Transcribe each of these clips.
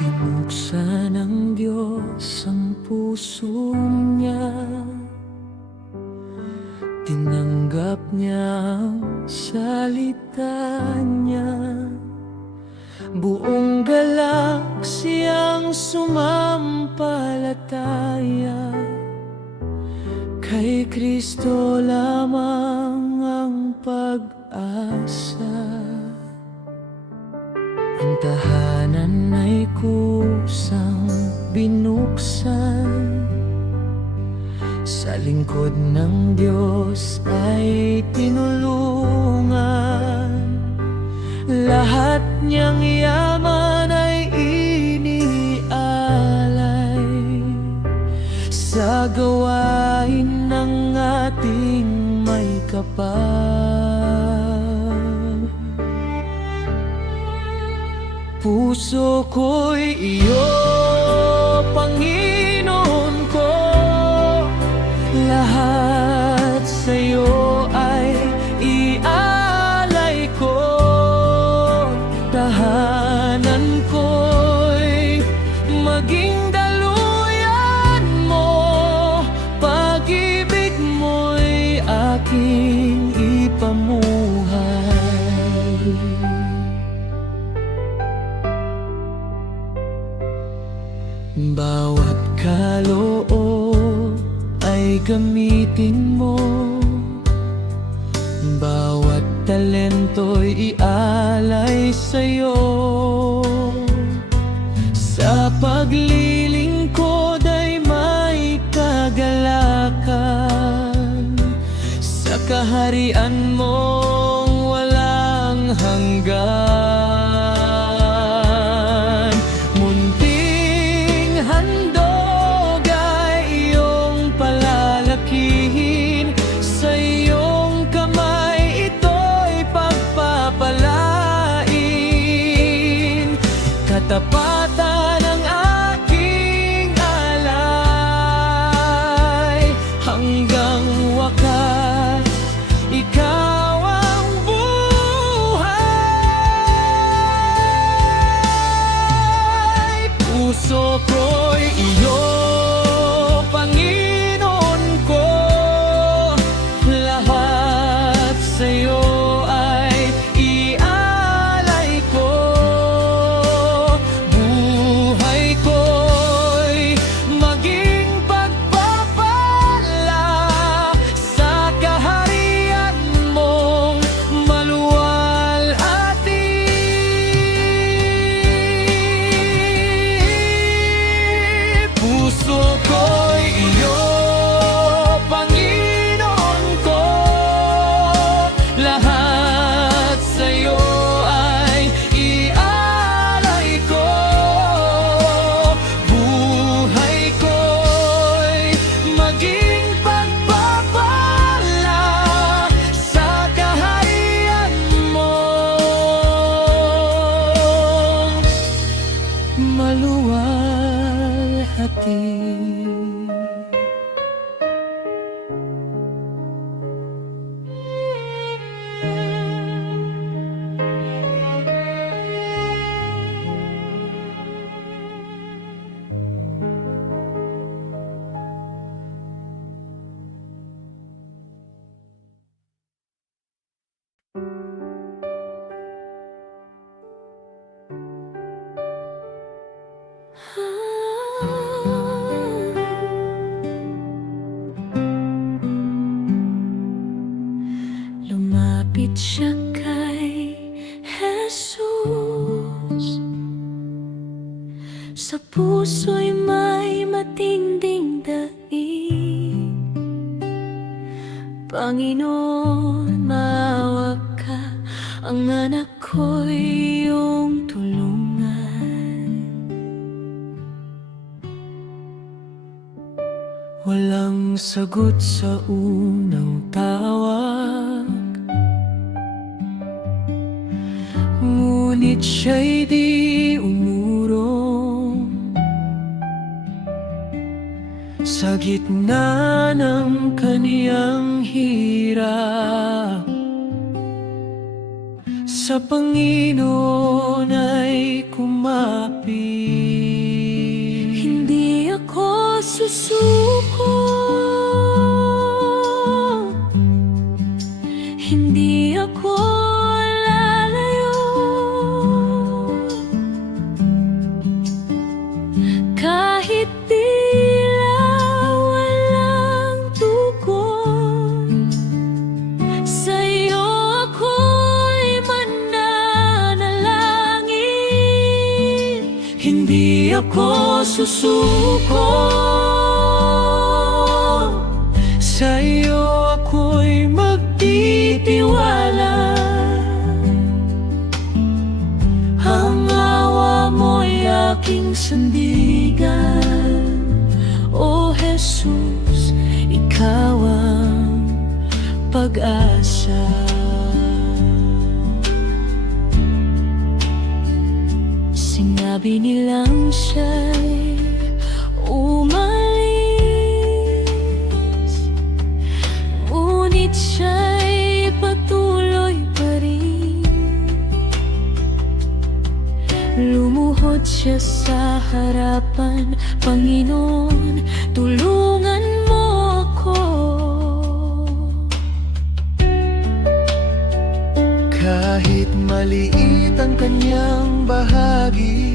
Binuksan ng Diyos ang puso niya, tinanggap niya ang salita niya. Buong galaksiyang sumampalataya, kay Kristo lamang ang pag-asa. Ang tahanan ay kusang binuksan, sa lingkod ng Diyos ay tinulungan. Lahat niyang yaman ay inialay sa gawain ng ating may kapal. Puso ko'y iyo, Panginoon ko, lahat sa'yo ay ialay ko. Tahanan ko'y maging daluyan mo, pag-ibig mo'y aking ipamuhay. Bawat kaloob ay gamitin mo, bawat talento'y ialay sa'yo. Sa paglilingkod ay may kagalakan, sa kaharian mong walang hanggan. Munting handog ay iyong palalakihin, sa iyong kamay ito'y pagpapalain. Katapatan ang aking alay, hanggang wakas ikaw ang buhay. Puso ko'y iyo, Panginoon ko, lahat sa'yo ay ialay ko. Buhay ko'y maging pagpapala sa kaharian mong maluwalhati. Puso ko'y iyo, Panginoon ko, lahat sa'yo ay ialay ko. Buhay ko'y maging pagpapala sa kaharian mong maluwalhati. Lumapit siya kay Jesus, sa puso'y may matinding daig. Panginoon, maawa ka, ang anak ko'y iyong tulungan. Walang sagot sa unang tawag, ngunit siya'y di umurong. Sa gitna ng kaniyang hirap, sa Panginoon ay kumapit. Hindi ako susuko. Sa'yo ako'y magtitiwala. Ang awa mo'y aking sandigan. O Jesus, ikaw ang pag-asa. Sinabi nilang siya'y umalis, ngunit siya'y patuloy pa rin. Lumuhod siya sa harapan, Panginoon, tulungan mo ako. Kahit maliit ang kanyang bahagi,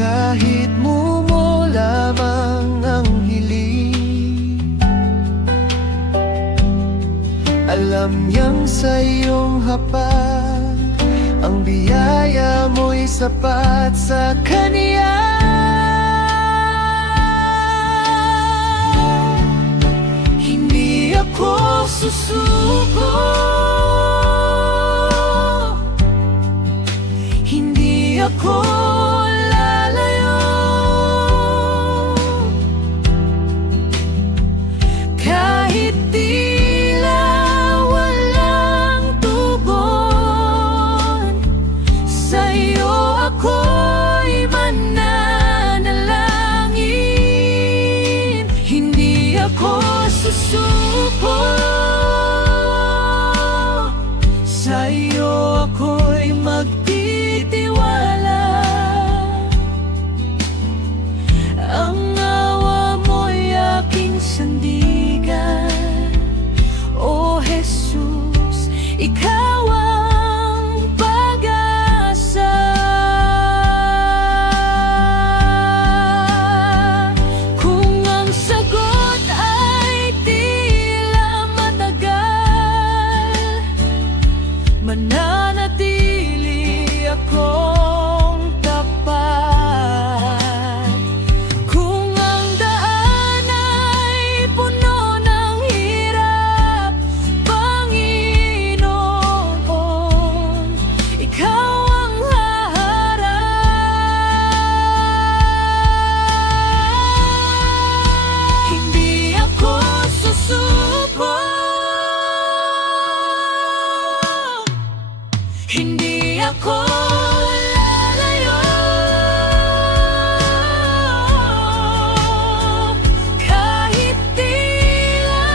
kahit mumo lamang ang hiling, alam niyang sa iyong hapag, ang biyaya mo'y sapat sa kaniya. Hindi ako susuko. Hindi ako lalayo. Kahit tila walang tugon, sa'yo ako'y mananalangin. Hindi ako susuko. Sa'yo ako'y magtitiwala. Ang awa mo'y aking sandigan. O Jesus, ikaw ang pag-asa. Kung ang sagot ay tila matagal, mananatili akong tapat. Kung ang daan ay puno ng hirap, Panginoon, ikaw ang haharap. Hindi ako susuko. Hindi ako lalayo. Kahit tila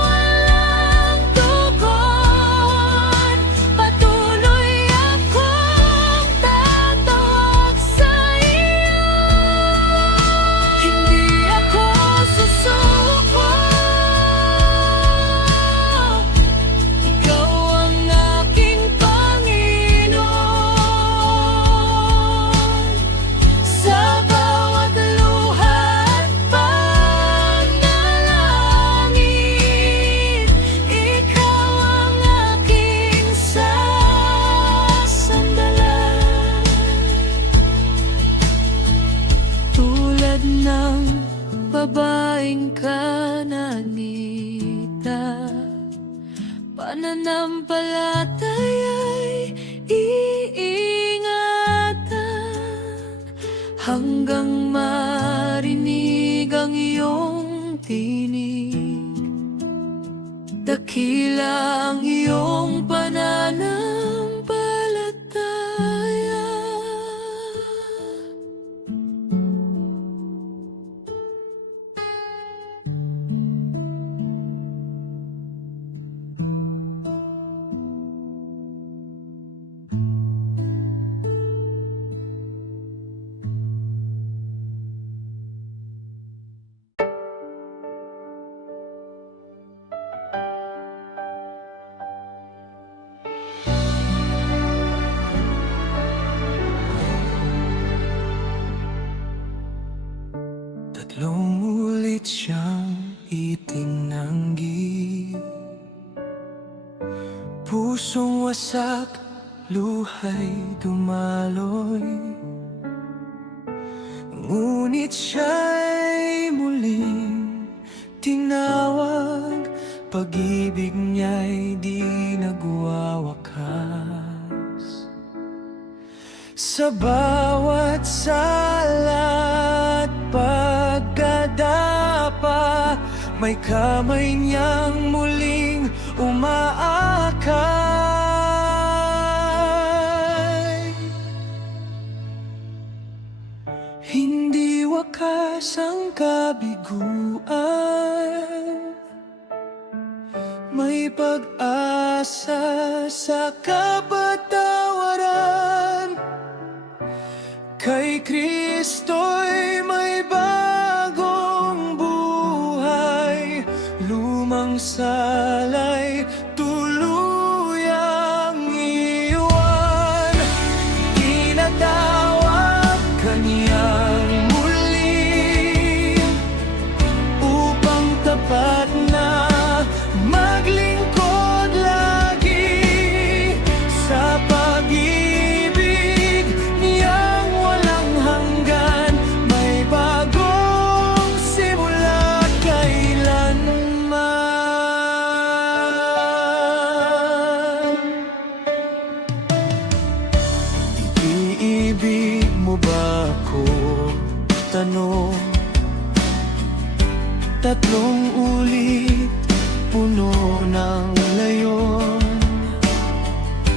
walang tugon, patuloy akong tatawag sa iyo. Hindi ako susuko. Ikaw ang aking Panginoon. Sa bawat luha't panalangin, ikaw ang aking sasandalan. Tulad ng babaeng Kananita, pananampalataya'y iingatan hanggang marinig ang iyong tinig. Dakila ang iyong pananampalataya. Tatlong ulit siyang itinanggi, pusong wasak luha'y dumaloy, ngunit siya'y muling tinawag. Pag-ibig niya'y di nagwawakas. Sa bawat sala at pagkadapa, may kamay niyang muling umaakay. Hindi wakas ang kabiguan, may pag-asa sa kapatawaran. Kay Kristo'y may bagong buhay, lumang sala'y tuluyang iwan. Tinatawag kaniyang muli upang tapat na maglingkod lagi sa pag-ibig niyang walang hanggan. May bagong simula kailanman. Iibig mo ba ako? Tanong. Tatlong ulit, puno ng layon.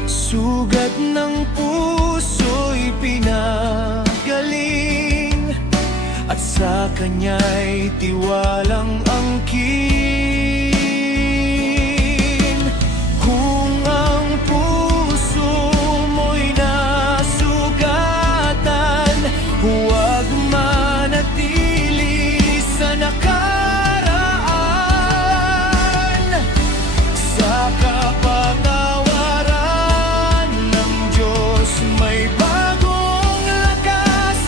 Sugat ng puso'y pinagaling, at sa kanya'y tiwalang angkin. Kung ang puso mo'y nasugatan, huwag manatili sa sa kapatawaran ng Diyos may bagong lakas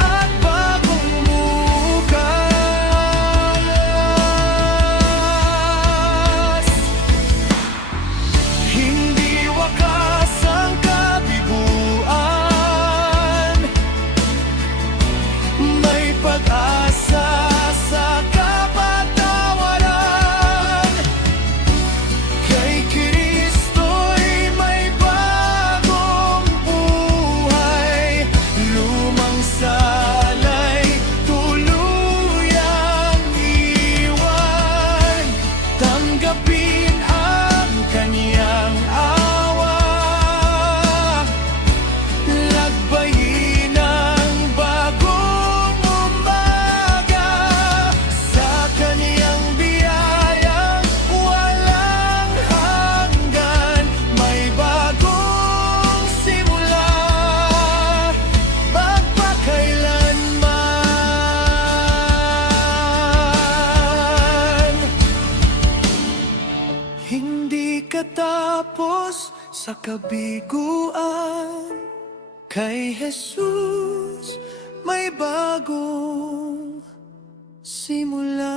at bagong bukas. Hindi wakas ang kabiguan, may pag-asa sa katapos sa kabiguan. Kay Jesus may bagong simula.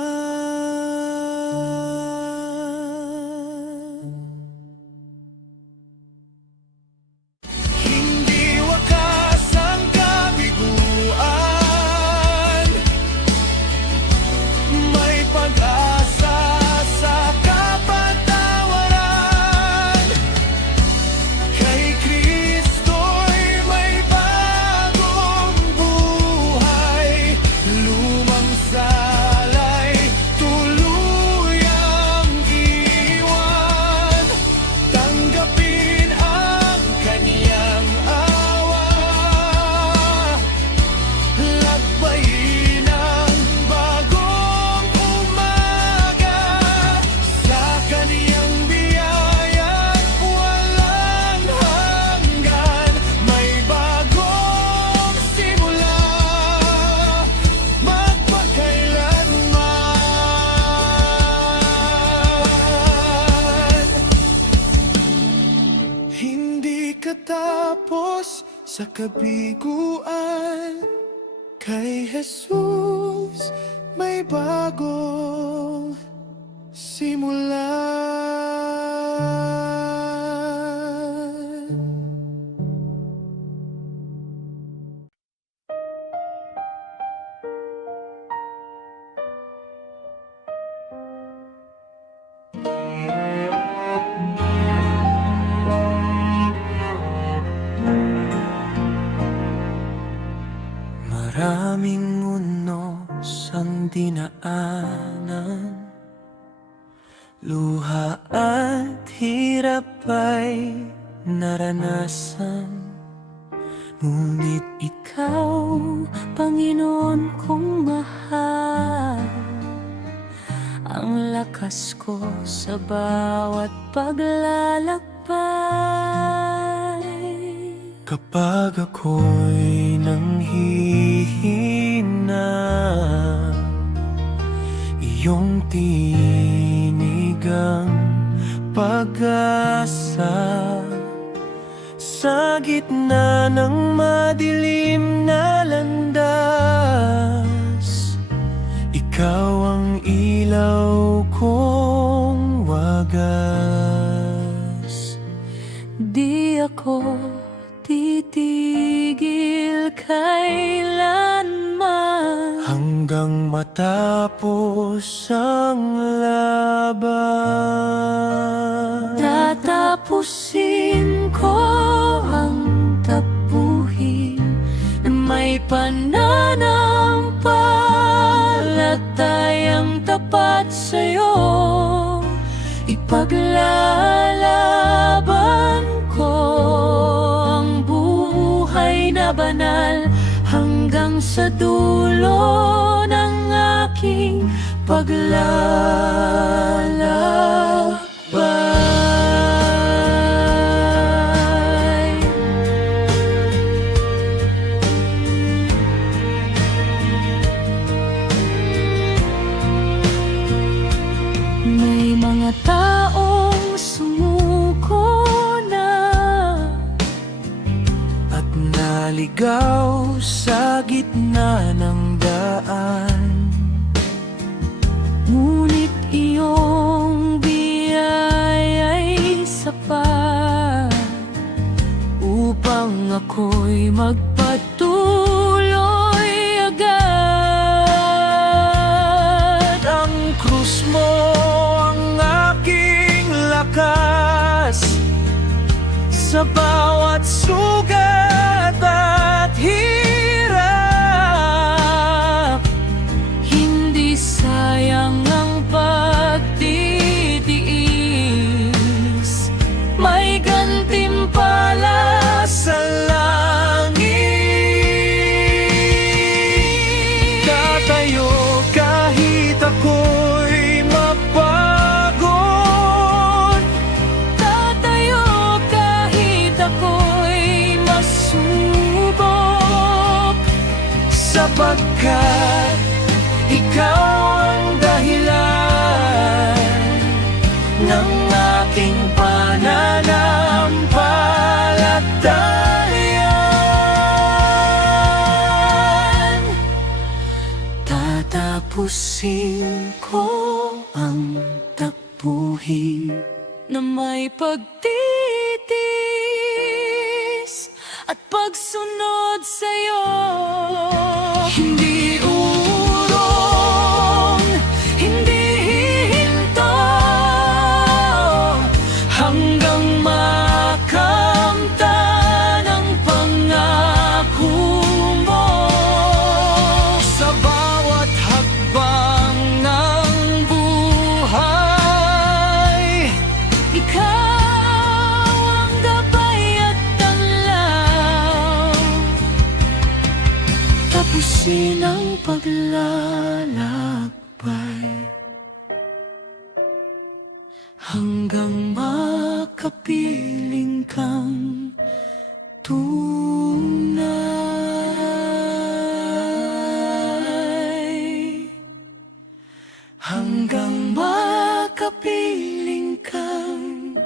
Hindi wakas ang kabiguan, may pag-asa sa kapatawaran. Kay Kristo'y may bagong buhay, lumang sala'y tuluyang iwan. Tanggapin ang kaniyang awa, lakbayin ang bagong umaga. Sa kaniyang biyaya walang hanggan, may bagong simula magpakailanman. Hindi katapos sa kabiguan. Kay Jesus may bagong simula. Maraming unos ang dinaanan, luha at hirap ay naranasan. Ngunit ikaw, Panginoon kong mahal, ang lakas ko sa bawat paglalakbay. Kapag ako'y nanghihina, iyong tinig ang pag-asa. Sa gitna ng madilim na landas, ikaw ang ilaw kong wagas. Di ako titigil kailanman, hanggang matapos ang laban. Tatapusin ko ang tapuhin na may pananampalatayang tapat sa'yo. Ipaglalaban ko ang buhay na banal hanggang sa dulo ng aking paglalakbay. May mga taong sumuko na at naligaw sa gitna ng daan, ngunit iyong biyaya'y sapat upang ako'y magpatuloy agad. Ang krus mo ang aking lakas, sa bawat sugat at hirap. Hindi sayang ang pagtitiis, may gantimpala sa langit. Tatayo kahit ako'y mapagod, tatayo kahit ako'y masubok, sapagkat ikaw ang dahilan ng aking pananampalatayan. Tatapusin ko ang takbuhin na may pagtitis at pagsunod sa'yo. Hindi urong, hindi hihinto, hanggang makamtan ang pangako mo. Sa bawat hakbang ng buhay, ikaw ang gabay at tanglaw. Tapusin ang paglalakbay hanggang makapiling kang tunay. Hanggang makapiling kang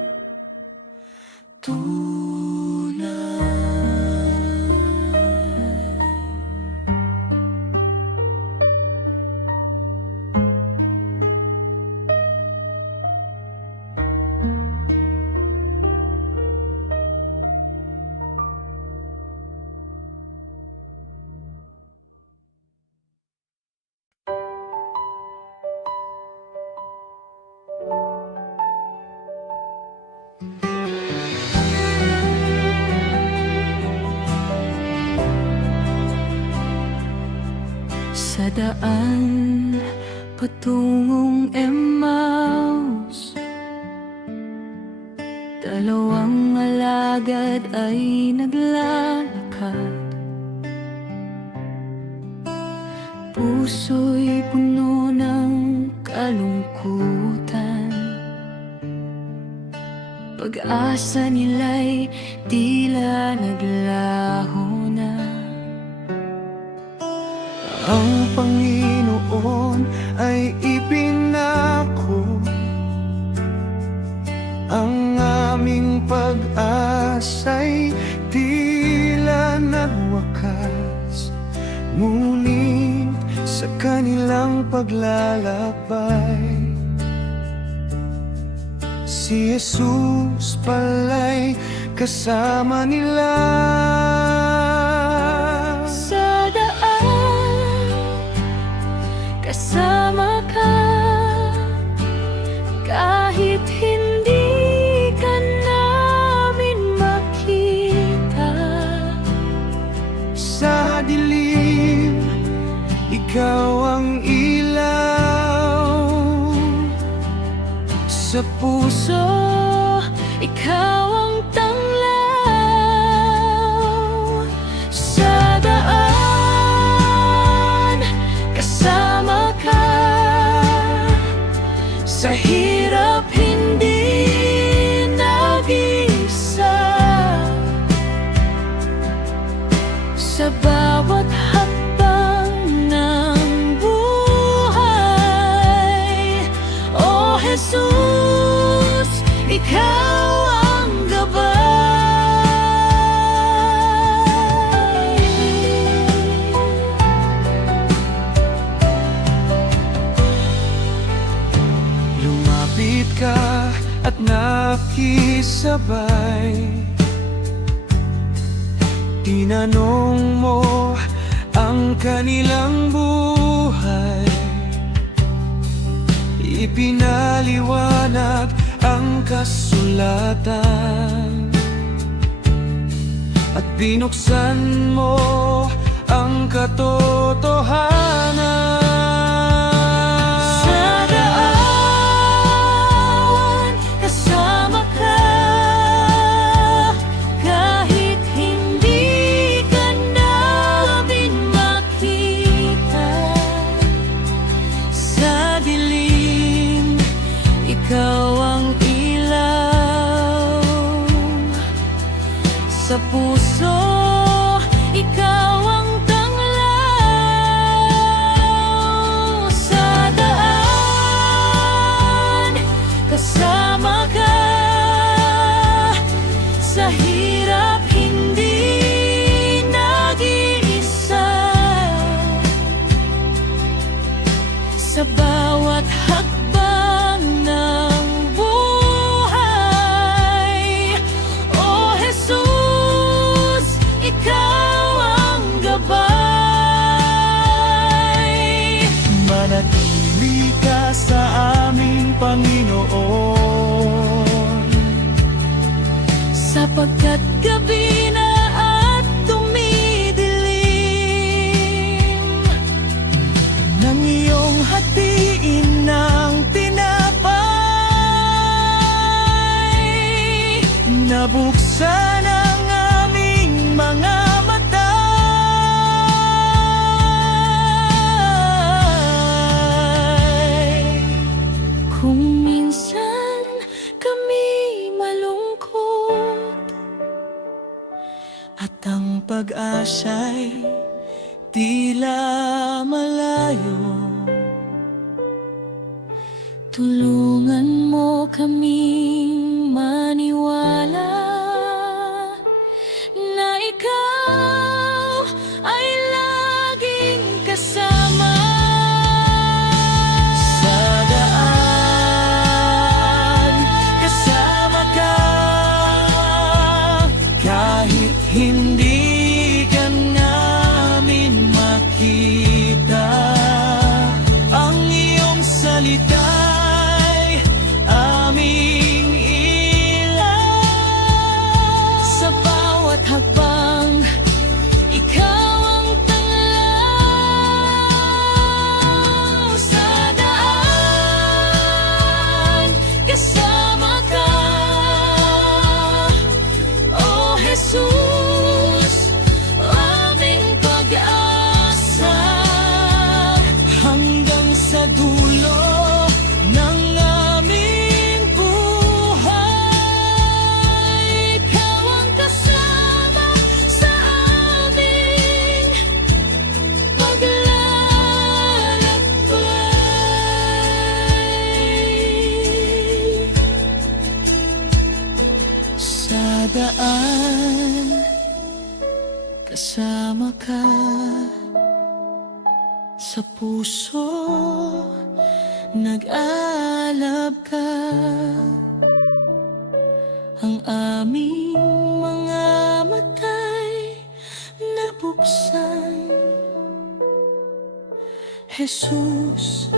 tunay. Sa daan patungong Emmaus, dalawang alagad ay naglalakad. Puso'y puno ng kalungkutan, pag-asa nila'y tila naglaho na. Ang Panginoon ay ipinako, ang aming pag-asa'y tila nagwakas. Ngunit sa kanilang paglalakbay, si Jesus pala'y kasama nila. Sa daan, kasama ka, kahit hindi ka namin makita. Sa dilim, ikaw ang ilaw. Sa puso, Ikaw ang tanglaw. Sa daan, kasama ka, sa hirap hindi nag-isa. Sa bawat hakbang ng buhay, O Jesus, Ikaw ang gabay. lumapit ka at nakisabay. Tinanong mo ang kanilang buhay, ipinaliwanag ang kasulatan, at binuksan mo ang katotohanan. Sa daan, kasama ka, kahit hindi ka namin makita. Sa dilim, ikaw ang ilaw. Sa puso, ikaw ang tanglaw. Sa daan, kasama ka, sa hirap hindi nag-iisa. Sa bawat hakbang ng buhay, O Jesus, Ikaw ang gabay. Manatili ka sa aming Panginoon, Sapagkat gabi na at tumidilim, nang iyong hatiin ng tinapay. Nabuksan ang aming mga mata, kung minsan kami malungkot, at ang pag-asa'y tila malayo. tulungan mo kaming maniwala na Ikaw ay laging kasama. Sa daan, kasama ka, kahit hindi ka namin makita. Ang iyong salita'y aming kasama ka sa puso, nag-aalab ka. Ang aming mga mata'y nabuksan, Jesus.